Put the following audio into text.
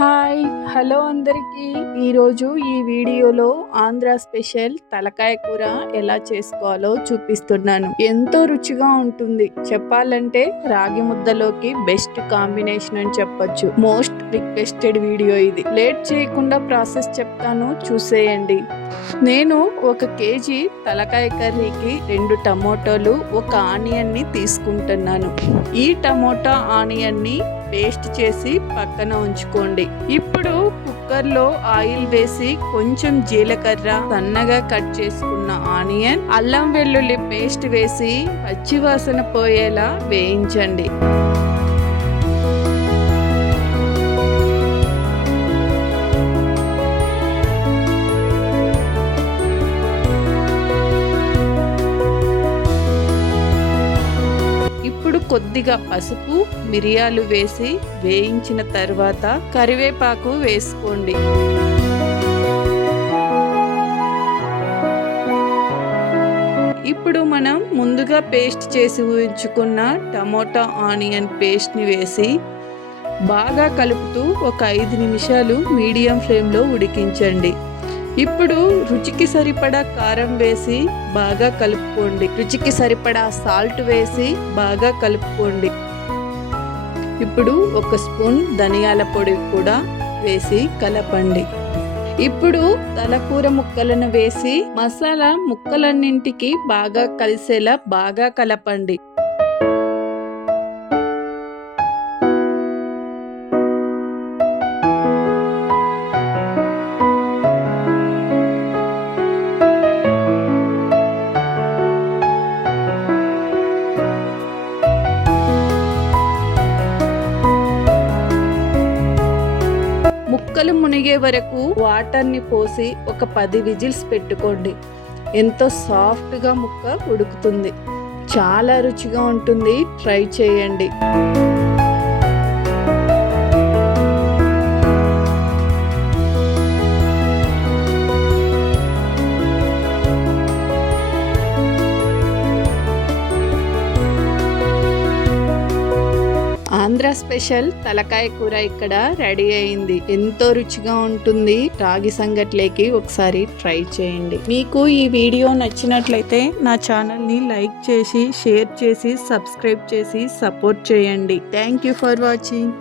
Hi hello అందరికీ ఈరోజు ఈ వీడియోలో ఆంధ్ర స్పెషల్ తలకాయ కూర ఎలా చేసుకోవాలో చూపిస్తున్నాను. ఎంతో రుచిగా ఉంటుంది. చెప్పాలంటే రాగి ముద్దలోకి బెస్ట్ కాంబినేషన్ అని చెప్పొచ్చు. మోస్ట్ రిక్వెస్టెడ్ వీడియో ఇది. లేట్ చేయకుండా ప్రాసెస్ చెప్తాను, చూసేయండి. నేను 1 కేజీ తలకాయ కర్రీకి 2 టమోటాలు, 1 ఆనియన్ని తీసుకుంటున్నాను. ఈ టమోటా ఆనియన్ని పేస్ట్ చేసి పక్కన ఉంచుకోండి. ఇప్పుడు కుక్కర్లో ఆయిల్ వేసి కొంచెం జీలకర్ర, సన్నగా కట్ చేసుకున్న ఆనియన్, అల్లం వెల్లుల్లి పేస్ట్ వేసి పచ్చివాసన పోయేలా వేయించండి. ఇప్పుడు కొద్దిగా పసుపు, మిరియాలు వేసి వేయించిన తర్వాత కరివేపాకు వేసుకోండి. ఇప్పుడు మనం ముందుగా పేస్ట్ చేసి ఉంచుకున్న టమోటా ఆనియన్ పేస్ట్ని వేసి బాగా కలుపుతూ ఒక 5 నిమిషాలు మీడియం ఫ్లేమ్లో ఉడికించండి. ఇప్పుడు రుచికి సరిపడా కారం వేసి బాగా కలుపుకోండి. రుచికి సరిపడా సాల్ట్ వేసి బాగా కలుపుకోండి. ఇప్పుడు 1 స్పూన్ ధనియాల పొడి కూడా వేసి కలపండి. ఇప్పుడు తలకూర ముక్కలను వేసి మసాలా ముక్కలన్నింటికి బాగా కలిసేలా బాగా కలపండి. ముక్కలు మునిగే వరకు వాటర్ని పోసి ఒక 10 విజిల్స్ పెట్టుకోండి. ఎంతో సాఫ్ట్గా ముక్క ఉడుకుతుంది. చాలా రుచిగా ఉంటుంది. ట్రై చేయండి. ఆంధ్ర స్పెషల్ తలకాయ కూర ఇక్కడ రెడీ అయింది. ఎంతో రుచిగా ఉంటుంది. రాగి సంగట్లేకి ఒకసారి ట్రై చేయండి. మీకు ఈ వీడియో నచ్చినట్లయితే నా ఛానల్ని లైక్ చేసి, షేర్ చేసి, సబ్స్క్రైబ్ చేసి సపోర్ట్ చేయండి. Thank you for watching.